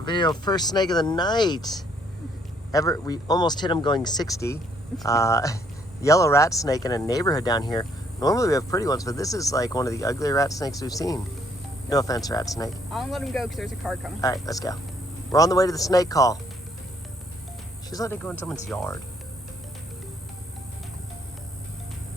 video. First snake of the night. We almost hit him going 60. Yellow rat snake in a neighborhood down here. Normally we have pretty ones, but this is like one of the uglier rat snakes we've seen. No offense, rat snake. I'll let him go because there's a car coming. All right, let's go. We're on the way to the snake call. She's letting it go in someone's yard.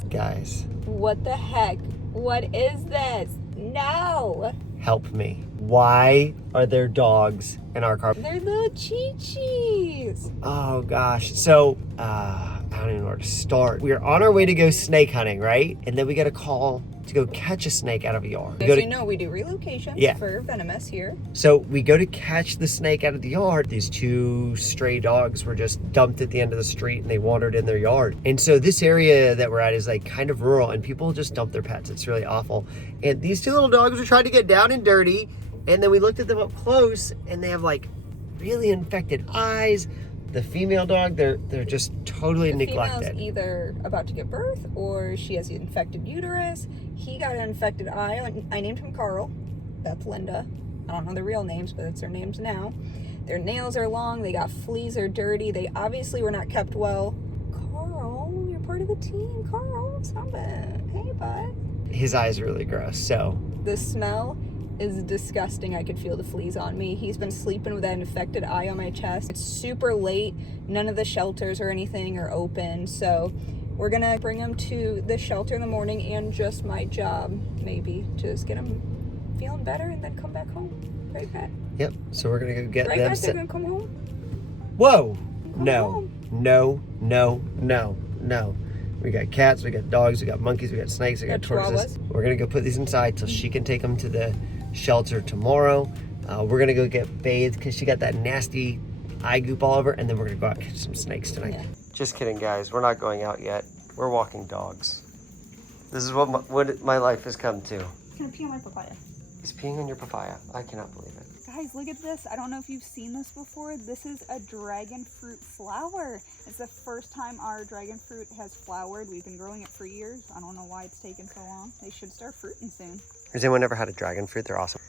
Guys. What the heck? What is this? No. Help me. Why are there dogs in our car? They're little chi-chis. Oh gosh. So, I don't even know where to start. We're on our way to go snake hunting, right? And then we get a call to go catch a snake out of a yard. As you know, we do relocations for venomous here. So we go to catch the snake out of the yard. These two stray dogs were just dumped at the end of the street and they wandered in their yard. And so this area that we're at is like kind of rural and people just dump their pets. It's really awful. And these two little dogs were trying to get down and dirty. And then we looked at them up close and they have like really infected eyes. The female dog, they're just totally neglected. The female's either about to give birth or she has an infected uterus. He got an infected eye. I named him Carl. That's Linda. I don't know their real names, but that's their names now. Their nails are long. They got fleas. They're dirty. They obviously were not kept well. Carl, you're part of the team. Carl, stop it. Hey, bud. His eyes are really gross, so. The smell is disgusting. I could feel the fleas on me. He's been sleeping with that infected eye on my chest. It's super late. None of the shelters or anything are open. So we're gonna bring him to the shelter in the morning and just my job, maybe, just get him feeling better and then come back home. Right, Pat? Yep, so we're gonna go get them. They're gonna come home? Whoa, Come no. We got cats, we got dogs, we got monkeys, we got snakes, we got tortoises. We're gonna go put these inside till she can take them to the shelter tomorrow. We're gonna go get bathed because she got that nasty eye goop all over, and then we're gonna go out and catch some snakes tonight. Yeah. Just kidding, guys. We're not going out yet. We're walking dogs. This is what my life has come to. He's gonna pee on my papaya. He's peeing on your papaya. I cannot believe it. Guys, look at this. I don't know if you've seen this before. This is a dragon fruit flower. It's the first time our dragon fruit has flowered. We've been growing it for years. I don't know why it's taken so long. They should start fruiting soon. Has anyone ever had a dragon fruit? They're awesome.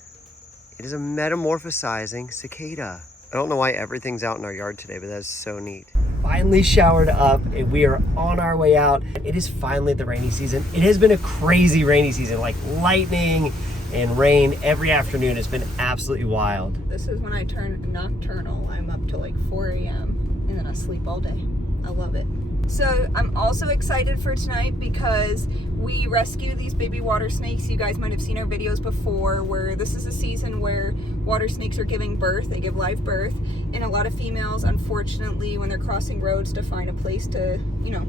It is a metamorphosizing cicada. I don't know why everything's out in our yard today, but that's so neat. Finally showered up and we are on our way out. It is finally the rainy season. It has been a crazy rainy season, like lightning and rain every afternoon. It's been absolutely wild. This is when I turn nocturnal. I'm up till like 4 a.m. and then I sleep all day. I love it. So I'm also excited for tonight because we rescue these baby water snakes. You guys might have seen our videos before where this is a season where water snakes are giving birth. They give live birth. And a lot of females, unfortunately, when they're crossing roads to find a place to, you know,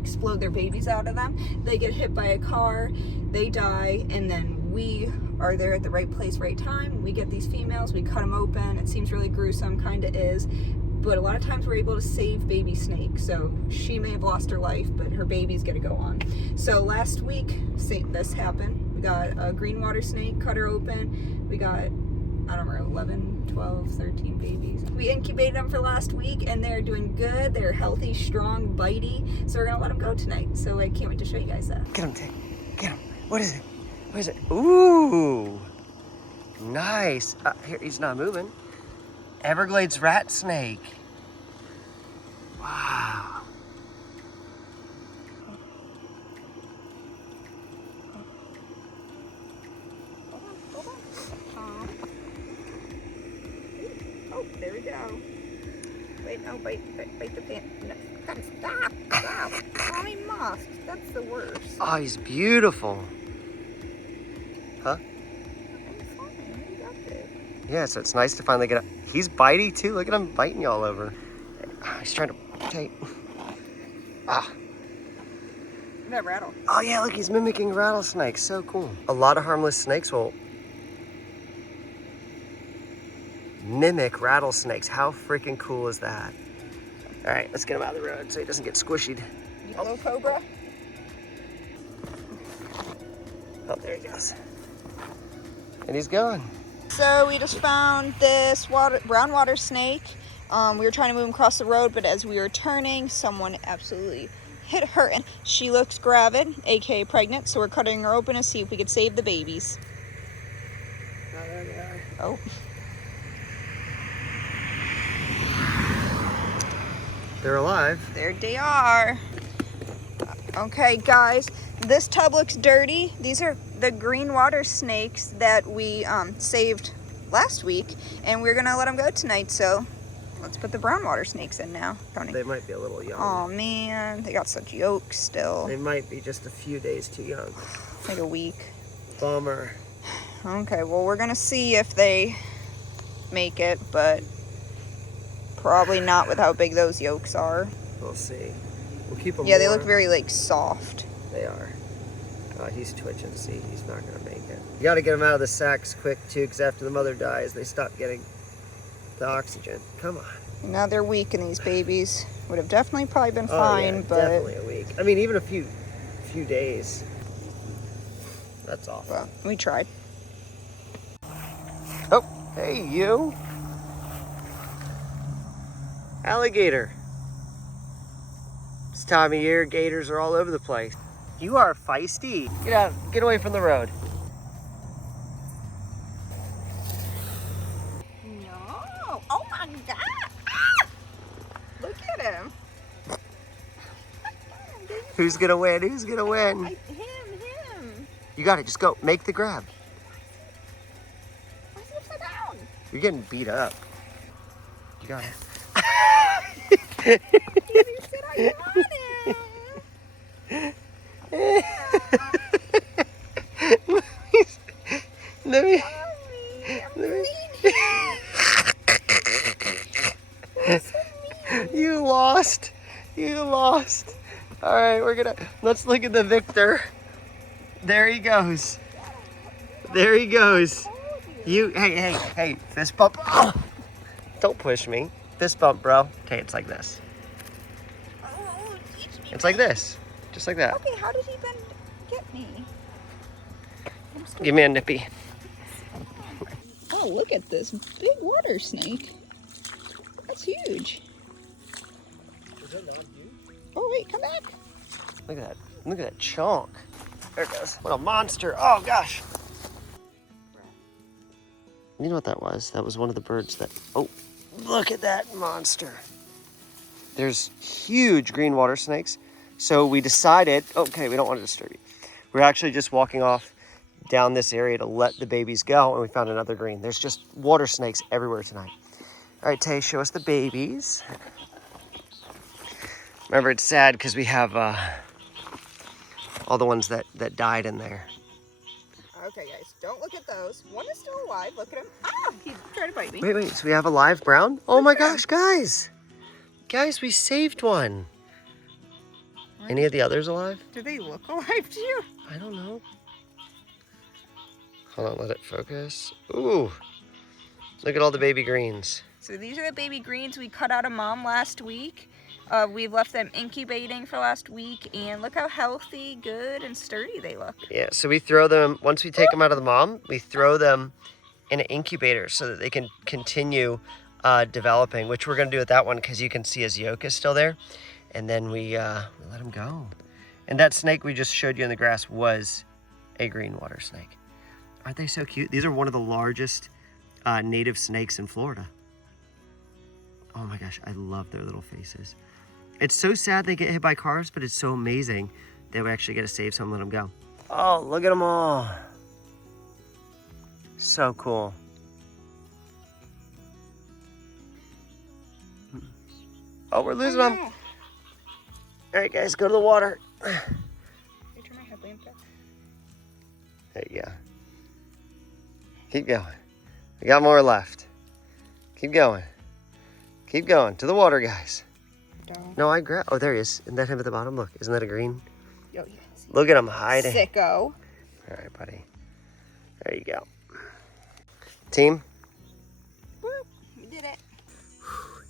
explode their babies out of them, they get hit by a car, they die, and then we are there at the right place, right time. We get these females, we cut them open. It seems really gruesome, kind of is. But a lot of times we're able to save baby snake. So she may have lost her life, but her baby's gonna go on. So last week, this happened. We got a green water snake, cut her open. We got, I don't remember, 11, 12, 13 babies. We incubated them for last week and they're doing good. They're healthy, strong, bitey. So we're gonna let them go tonight. So I can't wait to show you guys that. Get him, Tay. Get him. What is it? What is it? Ooh, nice. Here, he's not moving. Everglades rat snake. Wow. Hold on. Oh, there we go. Wait, no, bite the pan. No, God, stop. Tommy musk. That's the worst. Oh, he's beautiful. Huh? Yeah, so it's nice to finally get up. He's bitey too. Look at him biting you all over. He's trying to take. Ah. That rattle. Oh yeah, look, he's mimicking rattlesnakes. So cool. A lot of harmless snakes will mimic rattlesnakes. How freaking cool is that? All right, let's get him out of the road so he doesn't get squished. Yellow cobra. Oh, there he goes. And he's gone. So we just found this brown water snake. We were trying to move him across the road, but as we were turning, someone absolutely hit her. And she looks gravid, aka pregnant, so we're cutting her open to see if we could save the babies. Oh, there they are. Oh. They're alive. There they are. Okay, guys, this tub looks dirty. These are the green water snakes that we saved last week, and we're gonna let them go tonight. So let's put the brown water snakes in now. Tony. They might be a little young. Oh man, they got such yolks still. They might be just a few days too young. Like a week. Bummer. Okay, well, we're gonna see if they make it, but probably not with how big those yolks are. We'll see. We'll keep them. Yeah, they look very like soft. They are. Oh, he's twitching. See, he's not gonna make it. You gotta get them out of the sacks quick too, because after the mother dies, they stop getting the oxygen. Come on. Now they're weak, and these babies would have definitely probably been Oh, fine, yeah, but definitely a week. I mean, even a few days. That's awful. well, we tried. Oh, hey you. Alligator. This time of year, gators are all over the place. You are feisty. Get out, get away from the road. No! Oh my God! Ah! Look at him. Who's gonna win? Who's gonna win? Him. You got it, just go. Make the grab. Why is he upside down? You're getting beat up. You got it. You said I got him. Let me. You lost. You lost. All right, let's look at the victor. There he goes. There he goes. Hey, fist bump. Oh, don't push me. Fist bump, bro. Okay, it's like this. Oh, teach me. It's like this. Just like that. Okay, how did he then get me? Give me a nippy. Oh, look at this big water snake. That's huge. Is that not huge? Oh, wait, come back. Look at that. Look at that chunk. There it goes. What a monster. Oh, gosh. You know what that was? That was one of the birds that... Oh, look at that monster. There's huge green water snakes. So we decided... Okay, we don't want to disturb you. We're actually just walking off down this area to let the babies go, and we found another green. There's just water snakes everywhere tonight. All right, Tay, show us the babies. Remember, it's sad because we have all the ones that died in there. Okay, guys, don't look at those. One is still alive. Look at him. Ah, he's trying to bite me. Wait, so we have a live brown? Oh my gosh, guys. Guys, we saved one. Any of the others alive? Do they look alive to you? I don't know. Hold on, let it focus. Ooh, look at all the baby greens. So these are the baby greens. We cut out a mom last week. We've left them incubating for last week, and look how healthy, good, and sturdy they look. Yeah, so we throw them, once we take them out of the mom, we throw them in an incubator so that they can continue developing, which we're gonna do with that one because you can see his yolk is still there. And then we let him go. And that snake we just showed you in the grass was a green water snake. Aren't they so cute? These are one of the largest native snakes in Florida. Oh my gosh, I love their little faces. It's so sad they get hit by cars, but it's so amazing that we actually get to save some and let them go. Oh, look at them all. So cool. Oh, we're losing them. All right, guys, go to the water. Can you turn my headlamp down? There you go. Keep going. We got more left. Keep going. Keep going. To the water, guys. No, I grab. Oh, there he is. Isn't that him at the bottom? Look, isn't that a green? Yo, yes. Look at him hiding. Sicko. All right, buddy. There you go. Team. Woo, we did it.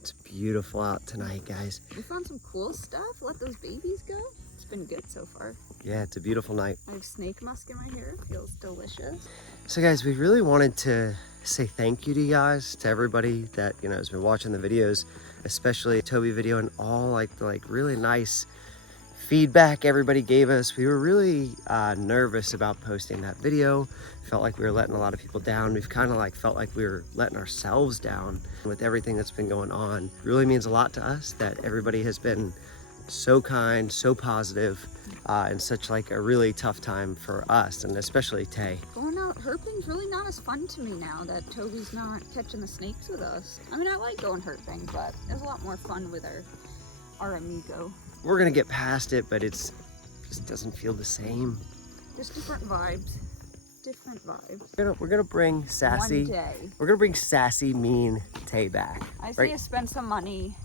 It's beautiful out tonight, guys. We found some cool stuff. Let those babies go. It's been good so far. Yeah, it's a beautiful night. I have snake musk in my hair. It feels delicious. So, guys, we really wanted to say thank you to you guys, to everybody that, you know, has been watching the videos, especially Toby video and all the really nice feedback everybody gave us. We were really nervous about posting that video. Felt like we were letting a lot of people down. We've kind of like felt like we were letting ourselves down with everything that's been going on. It really means a lot to us that everybody has been so kind, so positive, and such like a really tough time for us, and especially Tay. Going out herping's really not as fun to me now that Toby's not catching the snakes with us. I mean, I like going herping, but there's a lot more fun with our amigo. We're gonna get past it, but it's just doesn't feel the same. Just different vibes. Different vibes. We're gonna bring sassy. One day. We're gonna bring sassy, mean Tay back. I say right? you spend some money.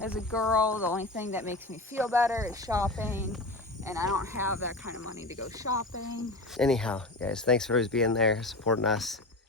As a girl, the only thing that makes me feel better is shopping, and I don't have that kind of money to go shopping. Anyhow, guys, thanks for always being there, supporting us.